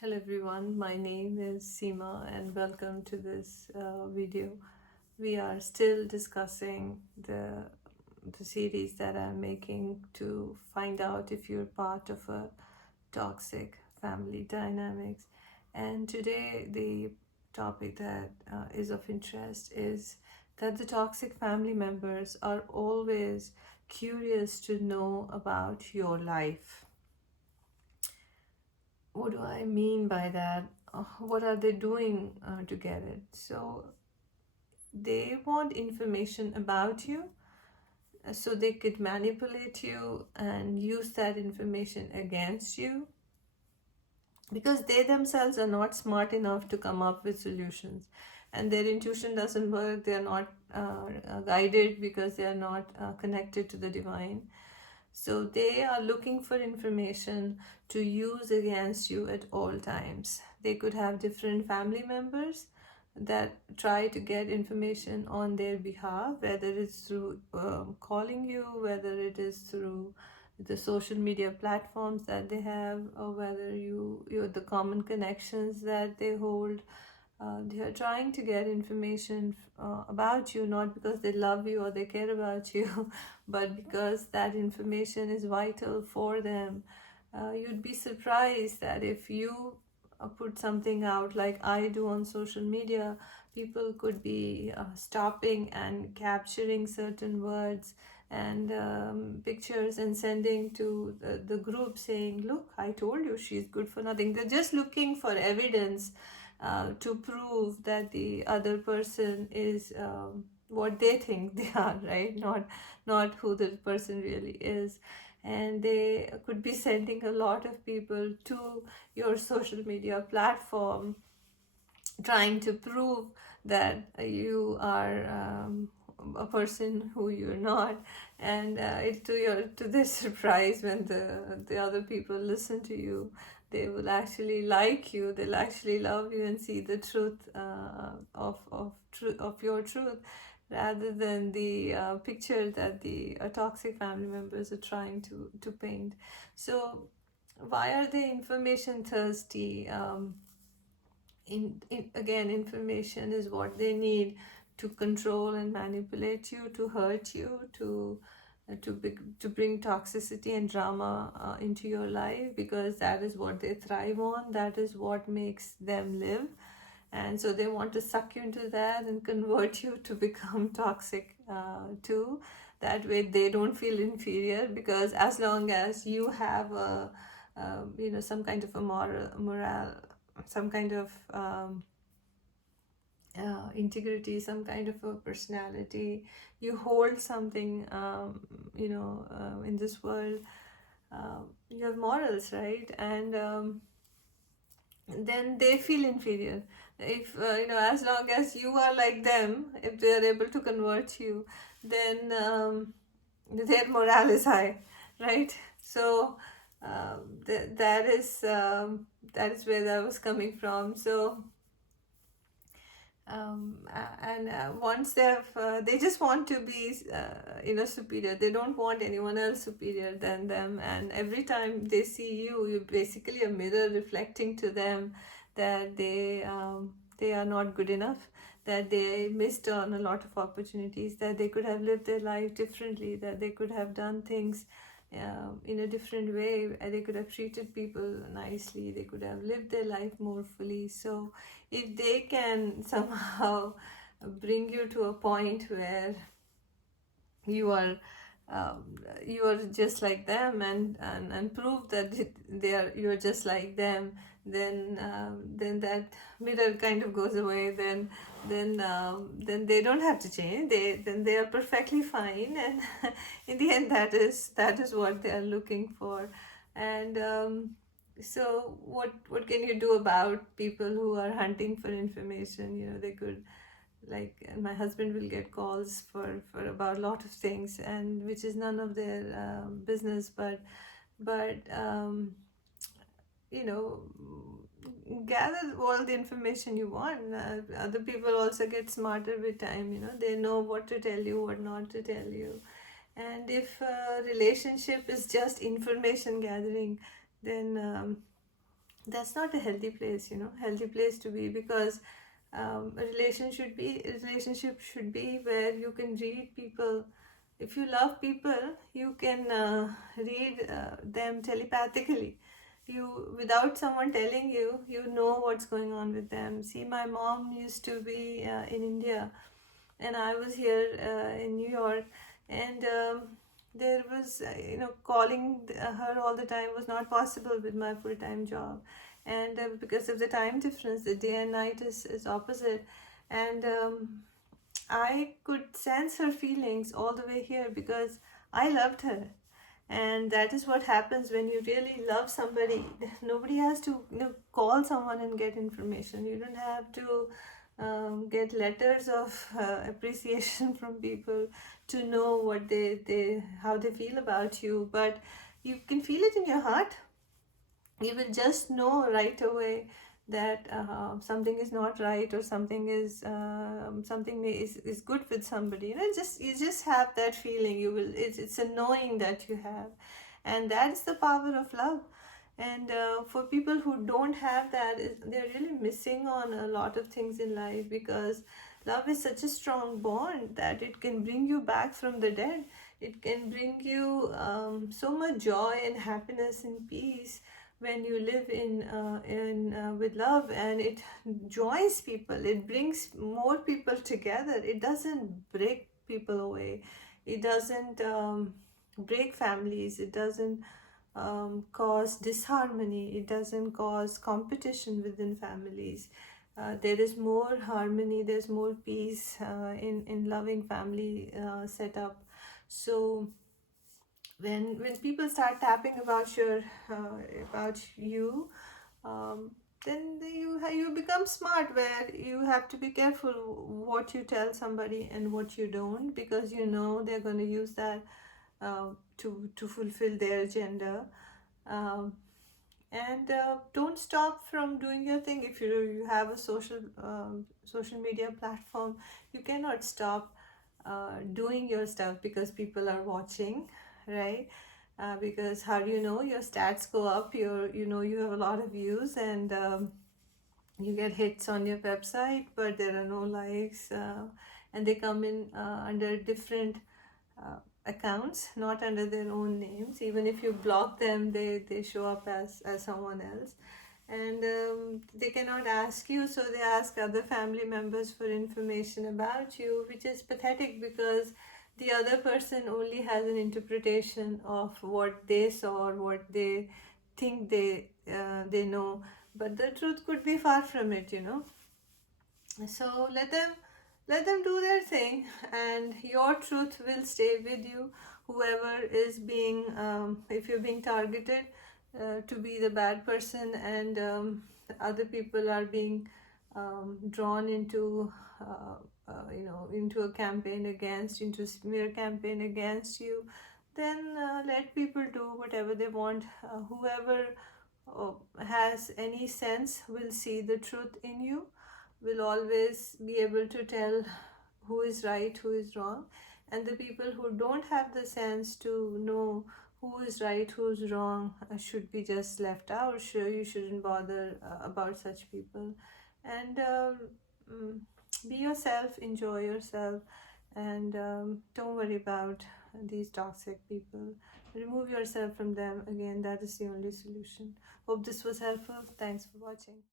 Hello everyone, my name is Seema and welcome to this video. We are still discussing the series that I'm making to find out if you're part of a toxic family dynamics. And today the topic that is of interest is that the toxic family members are always curious to know about your life. What do I mean by that? What are they doing to get it? So they want information about you so they could manipulate you and use that information against you because they themselves are not smart enough to come up with solutions, and their intuition doesn't work. They are not guided because they are not connected to the divine. So they are looking for information to use against you at all times. They could have different family members that try to get information on their behalf, whether it's through calling you, whether it is through the social media platforms that they have, or whether you're the common connections that they hold. They are trying to get information about you, not because they love you or they care about you, but because that information is vital for them. You'd be surprised that if you put something out like I do on social media, people could be stopping and capturing certain words and pictures and sending to the group saying, look, I told you she's good for nothing. They're just looking for evidence to prove that the other person is what they think they are, right? Not who the person really is. And they could be sending a lot of people to your social media platform trying to prove that you are a person who you're not. And to their surprise, when the other people listen to you, they will actually like you, they'll actually love you and see the truth of your truth, rather than the picture that the toxic family members are trying to paint. So why are they information thirsty? Again, information is what they need to control and manipulate you, to hurt you, to bring toxicity and drama into your life, because that is what they thrive on, that is what makes them live. And so they want to suck you into that and convert you to become toxic too. That way they don't feel inferior, because as long as you have some kind of a morale, some kind of integrity, some kind of a personality, you hold something, in this world, you have morals, right? And then they feel inferior. If as long as you are like them, if they are able to convert you, then their morale is high, right? So that is where that was coming from. So and once they just want to be superior. They don't want anyone else superior than them, and every time they see you, you're basically a mirror reflecting to them that they are not good enough, that they missed on a lot of opportunities, that they could have lived their life differently, that they could have done things in a different way. They could have treated people nicely, they could have lived their life more fully. So if they can somehow bring you to a point where you are um, you are just like them, and prove that you're just like them, then that mirror kind of goes away. Then they don't have to change. They are perfectly fine, and in the end, that is what they are looking for. And so what can you do about people who are hunting for information? They could, like, my husband will get calls for about a lot of things, and which is none of their business, but you know gather all the information you want. Other people also get smarter with time. They know what to tell you, what not to tell you. And if a relationship is just information gathering, then that's not a healthy place, healthy place to be, because a relationship should be where you can read people. If you love people, you can read them telepathically. You, without someone telling you, you know what's going on with them. See, my mom used to be in India, and I was here in New York, and there was, calling her all the time was not possible with my full time job, and because of the time difference, the day and night is opposite, and I could sense her feelings all the way here because I loved her. And that is what happens when you really love somebody. Nobody has to, call someone and get information. You don't have to get letters of appreciation from people to know what they how they feel about you. But you can feel it in your heart. You will just know right away that something is not right, or something is good with somebody. You just have that feeling. It's a knowing that you have, and that's the power of love. And for people who don't have that, they're really missing on a lot of things in life, because love is such a strong bond that it can bring you back from the dead. It can bring you so much joy and happiness and peace when you live in with love, and it joins people. It brings more people together. It doesn't break people away. It doesn't break families. It doesn't cause disharmony. It doesn't cause competition within families. There is more harmony, there's more peace in loving family setup. So when people start tapping about you, um, then you become smart, where you have to be careful what you tell somebody and what you don't, because they're going to use that to fulfill their agenda. um, and don't stop from doing your thing. If you have a social media platform, you cannot stop doing your stuff because people are watching, right? Because how do you know your stats go up? You have a lot of views, and you get hits on your website, but there are no likes, and they come in under different uh, accounts, not under their own names. Even if you block them, they show up as someone else, and they cannot ask you, so they ask other family members for information about you, which is pathetic, because the other person only has an interpretation of what they saw or what they think they know, but the truth could be far from it. So let them do their thing, and your truth will stay with you. Whoever is being if you're being targeted to be the bad person, and other people are being drawn into a campaign against, into smear campaign against you, then let people do whatever they want. Whoever has any sense will see the truth in you, will always be able to tell who is right, who is wrong. And the people who don't have the sense to know who is right, who's wrong, should be just left out. Sure, you shouldn't bother about such people. And mm, be yourself, enjoy yourself, and don't worry about these toxic people. Remove yourself from them. Again, that is the only solution. Hope this was helpful. Thanks for watching.